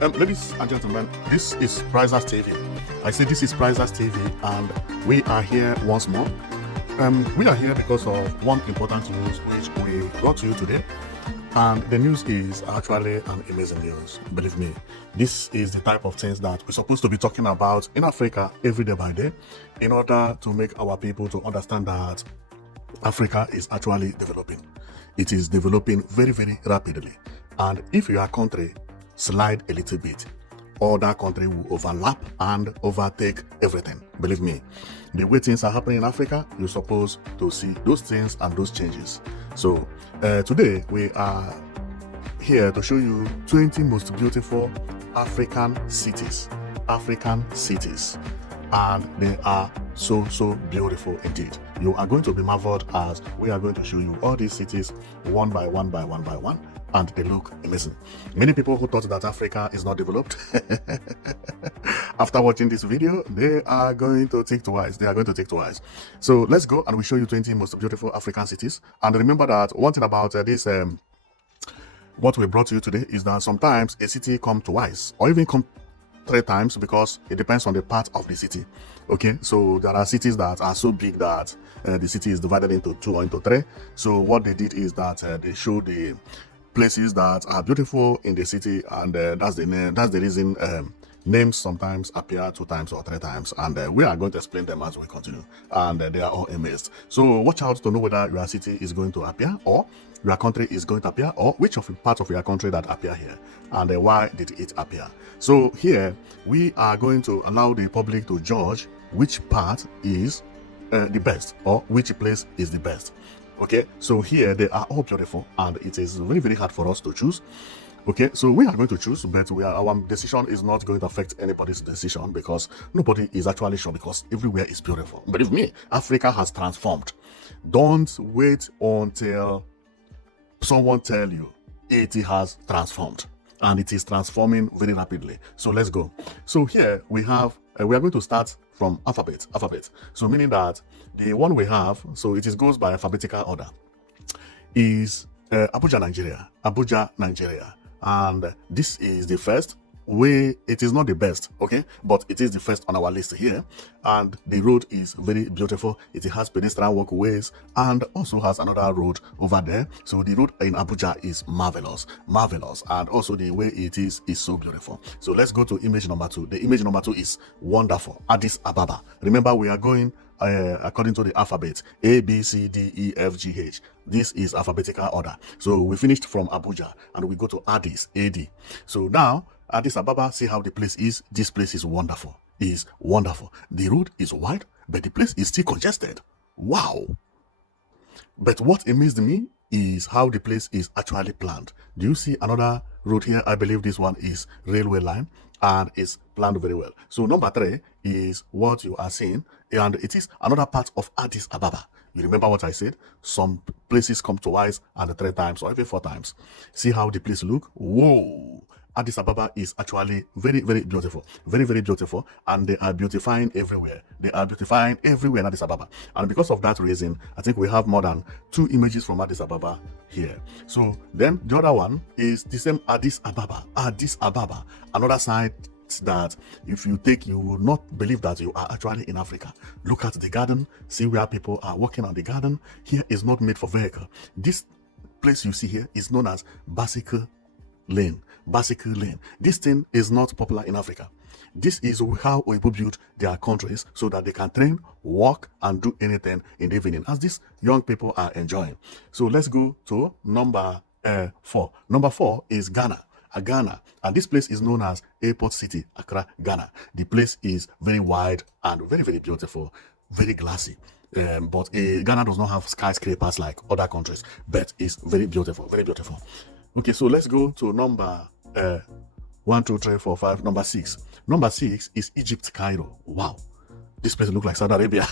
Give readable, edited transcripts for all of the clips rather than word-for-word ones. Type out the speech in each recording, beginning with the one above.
Ladies and gentlemen, this is Prizers TV. I say this is Prizers TV, and we are here once more. We are here because of one important news which we brought to you today. And the news is actually an amazing news. Believe me, this is the type of things that we're supposed to be talking about in Africa every day by day, in order to make our people to understand that Africa is actually developing. It is developing very, very rapidly. And if your country slide a little bit, other country will overlap and overtake everything. Believe me, the way things are happening in Africa, you're supposed to see those things and those changes. So today we are here to show you 20 most beautiful African cities. And they are so beautiful indeed. You are going to be marveled as we are going to show you all these cities one by one, and they look amazing. Many people who thought that Africa is not developed, after watching this video, they are going to think twice. So let's go and we show you 20 most beautiful African cities. And remember that one thing about this what we brought to you today is that sometimes a city come twice or even come 3 times, because it depends on the part of the city. Okay, so there are cities that are so big that the city is divided into 2 or into 3. So what they did is that they show the places that are beautiful in the city, and that's the reason names sometimes appear 2 times or 3 times, and we are going to explain them as we continue, and they are all amazed. So watch out to know whether your city is going to appear, or your country is going to appear, or which of the parts of your country that appear here, and why did it appear. So here we are going to allow the public to judge which part is the best, or which place is the best. Okay, so here they are all beautiful, and it is very, very hard for us to choose. Okay, so we are going to choose, but our decision is not going to affect anybody's decision, because nobody is actually sure, because everywhere is beautiful. Believe me, Africa has transformed. Don't wait until someone tell you it has transformed, and it is transforming very rapidly. So let's go. So here we have we are going to start from alphabet. So meaning that the one we have, so it goes by alphabetical order, is Abuja, Nigeria. And this is the first way. It is not the best, okay, but it is the first on our list here. And the road is very beautiful. It has pedestrian walkways and also has another road over there. So the road in Abuja is marvelous, and also the way it is so beautiful. So let's go to image number 2. The image number 2 is wonderful. Addis Ababa. Remember, we are going according to the alphabet, A, B, C, D, E, F, G, H. This is alphabetical order. So we finished from Abuja and we go to Addis, AD. So now Addis Ababa, see how the place is. This place is wonderful. The road is wide, but the place is still congested. Wow. But what amazed me is how the place is actually planned. Do you see another road here? I believe this one is railway line, and is planned very well. So number 3 is what you are seeing, and it is another part of Addis Ababa. You remember what I said? Some places come twice and 3 times or even 4 times. See how the place look? Whoa! Addis Ababa is actually very, very beautiful. Very, very beautiful. And they are beautifying everywhere. in Addis Ababa. And because of that reason, I think we have more than 2 images from Addis Ababa here. So then the other one is the same Addis Ababa. Another side that if you take, you will not believe that you are actually in Africa. Look at the garden. See where people are walking on the garden. Here is not made for vehicle. This place you see here is known as bicycle lane. This thing is not popular in Africa. This is how people build their countries, so that they can train, walk, and do anything in the evening, as these young people are enjoying. So let's go to number 4. Number 4 is Ghana. And this place is known as Airport City, Accra, Ghana. The place is very wide and very, very beautiful, very glassy. But Ghana does not have skyscrapers like other countries, but it's very beautiful. Okay, so let's go to number 1, 2, 3, 4, 5. Number 6. Number 6 is Egypt, Cairo. Wow, this place looks like Saudi Arabia.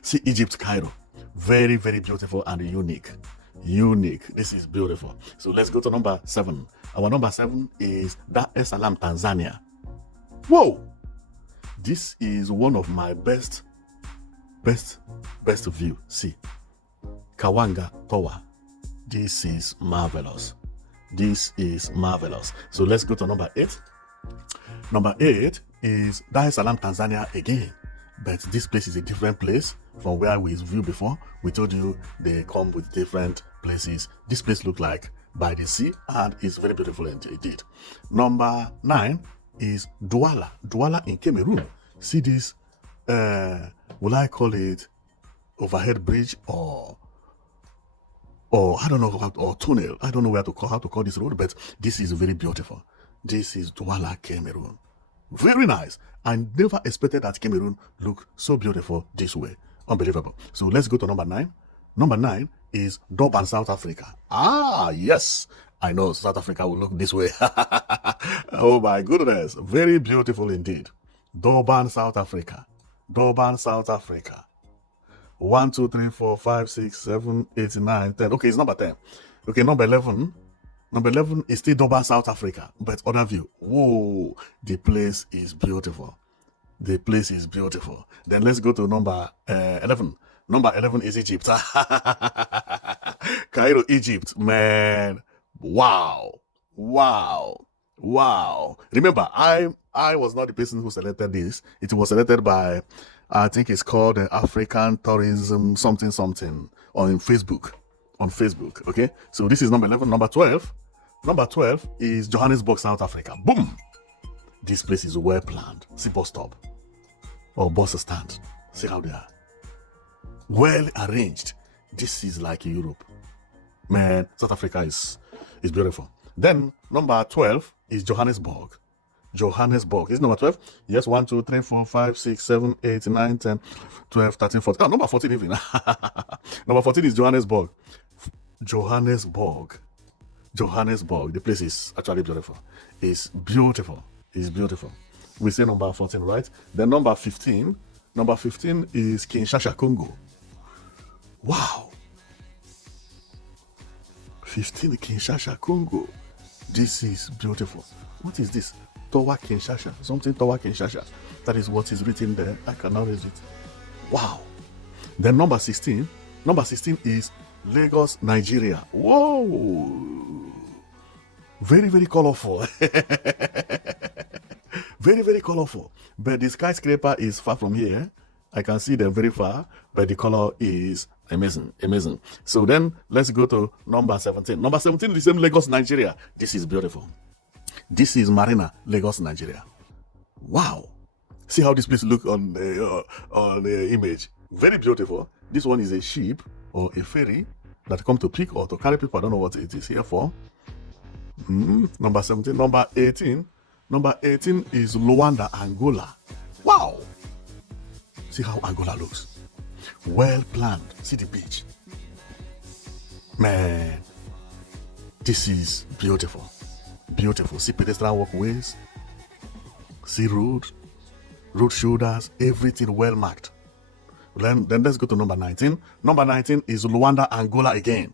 See Egypt, Cairo. Very, very beautiful and unique. This is beautiful. So let's go to number 7. Our number 7 is Dar es Salaam, Tanzania. Whoa, this is one of my best view. See, Kawanga Tower. This is marvelous. This is marvelous. So let's go to number 8. Number 8 is Dar es Salaam, Tanzania again. But this place is a different place from where we viewed before. We told you they come with different places. This place looks like by the sea and it's very beautiful indeed. Number 9 is Douala. Douala in Cameroon. See this, will I call it overhead bridge or I don't know, or tunnel. I don't know how to call this road, but this is very beautiful. This is Douala, Cameroon. Very nice. I never expected that Cameroon look so beautiful this way. Unbelievable. So let's go to number 9. Number 9 is Durban, South Africa. Ah, yes. I know South Africa will look this way. Oh my goodness. Very beautiful indeed. Durban, South Africa. Durban, South Africa. 1, 2, 3, 4, 5, 6, 7, 8, 9, 10. Okay, it's number 10. Okay, number 11. Number 11 is still Durban, South Africa, but other view. Whoa, the place is beautiful. The place is beautiful. Then let's go to number 11. Number 11 is Egypt. Cairo, Egypt. Man, wow. Wow. Wow. Remember, I was not the person who selected this. It was selected by, I think it's called African Tourism something on Facebook. On Facebook, okay? So this is number 11. Number 12. Number 12 is Johannesburg, South Africa. Boom! This place is well planned. See bus stop or bus stand. See how they are. Well arranged. This is like Europe. Man, South Africa is beautiful. Then number 12 is Johannesburg. Johannesburg. Is number 12? Yes, 1, 2, 3, 4, 5, 6, 7, 8, 9, 10, 12, 13, 14. Oh, number 14 even. Number 14 is Johannesburg. Johannesburg. Johannesburg. The place is actually beautiful. It's beautiful. It's beautiful. We say number 14, right? Then number 15. Number 15 is Kinshasa, Congo. Wow. 15 Kinshasa, Congo. This is beautiful. What is this? Towa Kinshasa. Something Towa Kinshasa. That is what is written there. I cannot read it. Wow. Then number 16. Number 16 is Lagos, Nigeria. Whoa. Very, very colorful. Very, very colorful. But the skyscraper is far from here. I can see them very far, but the color is amazing, amazing. So then let's go to number 17. Number 17 is the same Lagos, Nigeria. This is beautiful. This is Marina, Lagos, Nigeria. Wow. See how this place looks on the image. Very beautiful. This one is a ship or a ferry that come to pick or to carry people. I don't know what it is here for. Number 17. Number 18. Number 18 is Luanda, Angola. Wow. See how Angola looks. Well planned. See the beach. Man, this is beautiful. Beautiful. See pedestrian walkways. See road shoulders, everything well marked. Then let's go to number 19. Number 19 is Luanda, Angola again.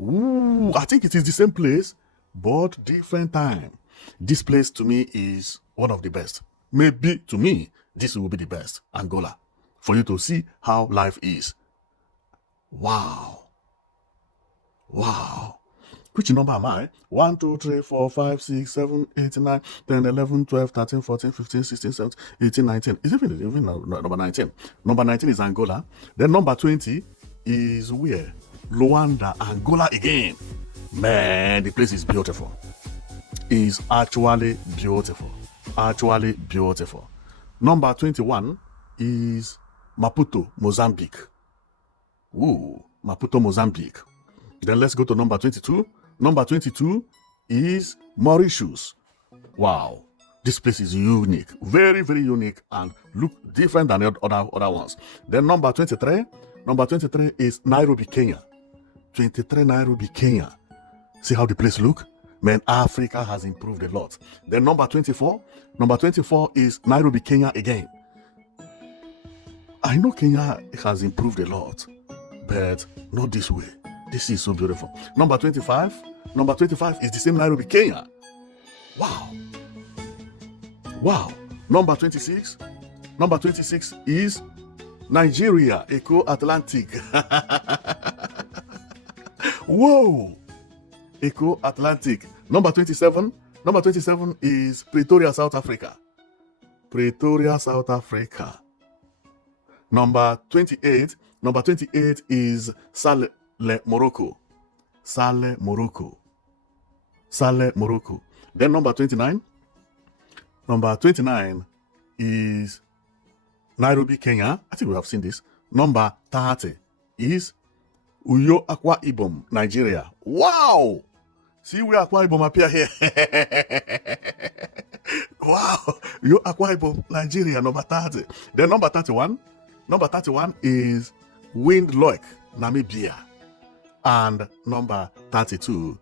Ooh, I think it is the same place, but different time. This place to me is one of the best. Maybe to me, this will be the best, Angola, for you to see how life is. Wow. Wow. Which number am I? 1, 2, 3, 4, 5, 6, 7, 8, 9, 10, 11, 12, 13, 14, 15, 16, 17, 18, 19. Is it even number 19? Number 19 is Angola. Then number 20 is where? Luanda, Angola again. Man, the place is beautiful. It's actually beautiful. Actually beautiful. Number 21 is Maputo, Mozambique. Ooh, Maputo, Mozambique. Then let's go to number 22. Number 22 is Mauritius. Wow, this place is unique, very, very unique, and look different than the other ones. Then number 23 is Nairobi, Kenya. 23 Nairobi, Kenya. See how the place look? Man, Africa has improved a lot. Then number 24 is Nairobi, Kenya again. I know Kenya has improved a lot, but not this way. This is so beautiful. Number 25 is the same Nairobi, Kenya. Wow. Wow. Number 26 is Nigeria, Eco Atlantic. Whoa. Eco-Atlantic. Number 27. Number 27 is Pretoria, South Africa. Pretoria, South Africa. Number 28. Number 28 is Saleh, Morocco. Saleh, Morocco. Saleh, Morocco. Then number 29. Number 29 is Nairobi, Kenya. I think we have seen this. Number 30 is Uyo Akwa Ibom, Nigeria. Wow! See where Akwa Ibom appear here. Wow! Uyo Akwa Ibom, Nigeria, number 30. Then number 31. Number 31 is Windhoek, Namibia. And number 32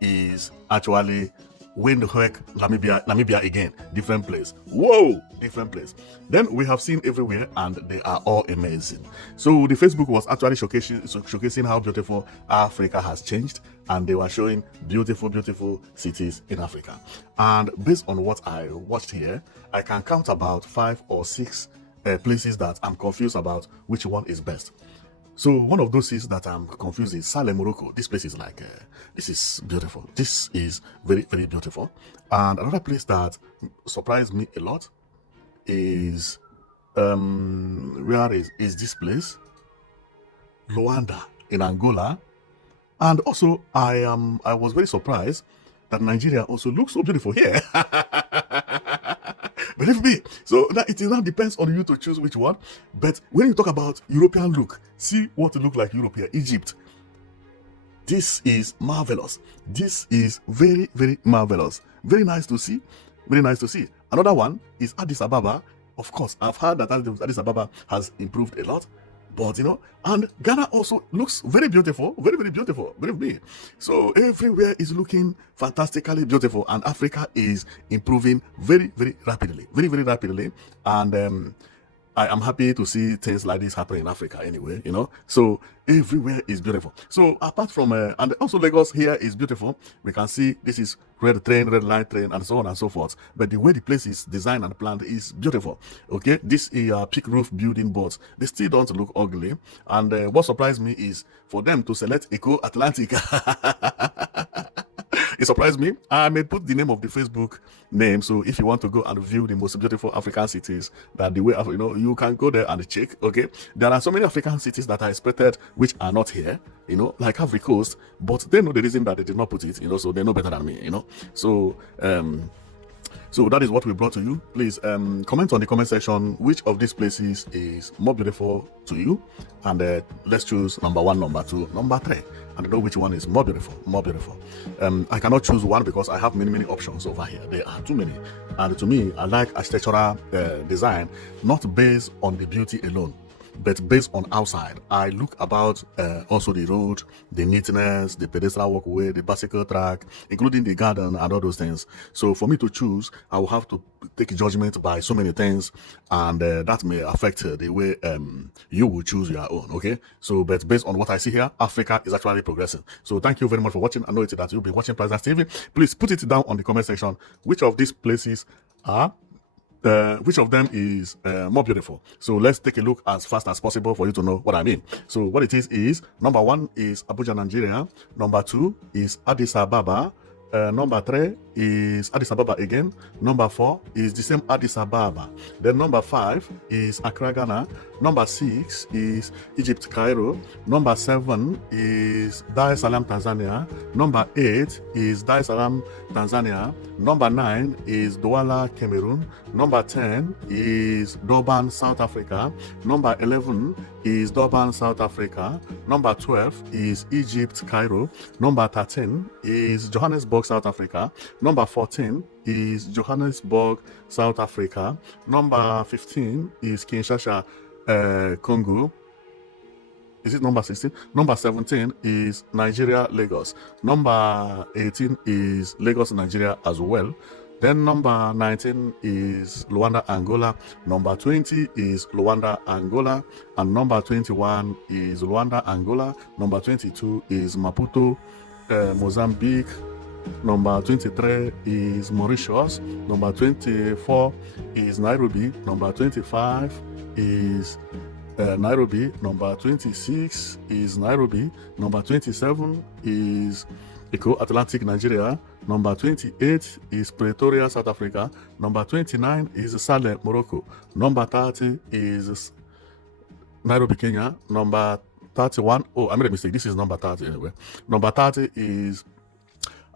is actually Windhoek, Namibia again. Different place. Whoa! Different place. Then we have seen everywhere and they are all amazing. So the Facebook was actually showcasing how beautiful Africa has changed, and they were showing beautiful, beautiful cities in Africa. And based on what I watched here, I can count about 5 or 6 places that I'm confused about which one is best. So one of those is that I'm confused is Saleh, Morocco. This place is like, this is beautiful. This is very, very beautiful. And another place that surprised me a lot is, where is this place? Luanda in Angola. And also I was very surprised that Nigeria also looks so beautiful here. Believe me. So that it now depends on you to choose which one. But when you talk about European look, see what it look like Europe here. Egypt. This is marvelous. This is very, very marvelous. Very nice to see. Very nice to see. Another one is Addis Ababa. Of course, I've heard that Addis Ababa has improved a lot. But, you know, and Ghana also looks very beautiful, very, very beautiful, believe me. So everywhere is looking fantastically beautiful, and Africa is improving very, very rapidly, very, very rapidly. And I am happy to see things like this happen in Africa anyway, you know. So everywhere is beautiful. So apart from, and also Lagos here is beautiful. We can see this is red train, red line train, and so on and so forth. But the way the place is designed and planned is beautiful. Okay, this is peak roof building boats. They still don't look ugly. And what surprised me is for them to select Eco-Atlantic. It surprised me. I may put the name of the Facebook name, so if you want to go and view the most beautiful African cities, that the way, you know, you can go there and check. Okay, there are so many African cities that I expected which are not here, you know, like Ivory Coast, but they know the reason that they did not put it, you know, so they know better than me, you know. So so that is what we brought to you. Please comment on the comment section which of these places is more beautiful to you, and let's choose number 1, number 2, number 3, and know which one is more beautiful. I cannot choose one because I have many options over here. There are too many, and to me, I like architectural design not based on the beauty alone, but based on outside. I look about also the road, the neatness, the pedestrian walkway, the bicycle track, including the garden and all those things. So for me to choose, I will have to take judgment by so many things, and that may affect the way you will choose your own. Okay, so but based on what I see here, Africa is actually progressing. So thank you very much for watching. I know it that you'll be watching Priceless TV. Please put it down on the comment section which of these places are which of them is more beautiful. So let's take a look as fast as possible for you to know what I mean. So what it is number 1 is Abuja, Nigeria. Number 2 is Addis Ababa. Number 3 is Addis Ababa again. Number 4 is the same Addis Ababa. Then number 5 is Accra, Ghana. Number 6 is Egypt, Cairo. Number 7 is Dar es Salaam, Tanzania. Number 8 is Dar es Salaam, Tanzania. Number 9 is Douala, Cameroon. Number 10 is Durban, South Africa. Number 11 is Durban, South Africa. Number 12 is Egypt, Cairo. Number 13 is Johannesburg, South Africa. Number 14 is Johannesburg, South Africa. Number 15 is Kinshasa, Congo. Is it number 16? Number 17 is Nigeria, Lagos. Number 18 is Lagos, Nigeria as well. Then number 19 is Luanda, Angola. Number 20 is Luanda, Angola. And number 21 is Luanda, Angola. Number 22 is Maputo, Mozambique. Number 23 is Mauritius. Number 24 is Nairobi. Number 25 is Nairobi. Number 26 is Nairobi. Number 27 is Atlantic, Nigeria. Number 28 is Pretoria, South Africa. Number 29 is Salem, Morocco. Number 30 is Nairobi, Kenya. Number 31, oh, I made a mistake. This is number 30 anyway. Number 30 is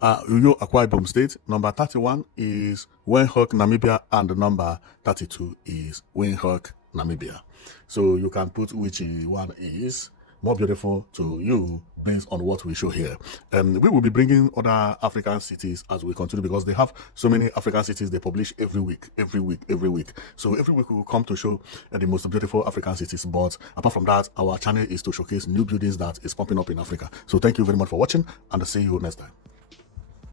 Uyo, Akwa Ibom State. Number 31 is Windhoek, Namibia. And number 32 is Windhoek, Namibia. So you can put which one is more beautiful to you based on what we show here. And we will be bringing other African cities as we continue, because they have so many African cities they publish every week. So every week we will come to show the most beautiful African cities. But apart from that, our channel is to showcase new buildings that is popping up in Africa. So thank you very much for watching, and I'll see you next time.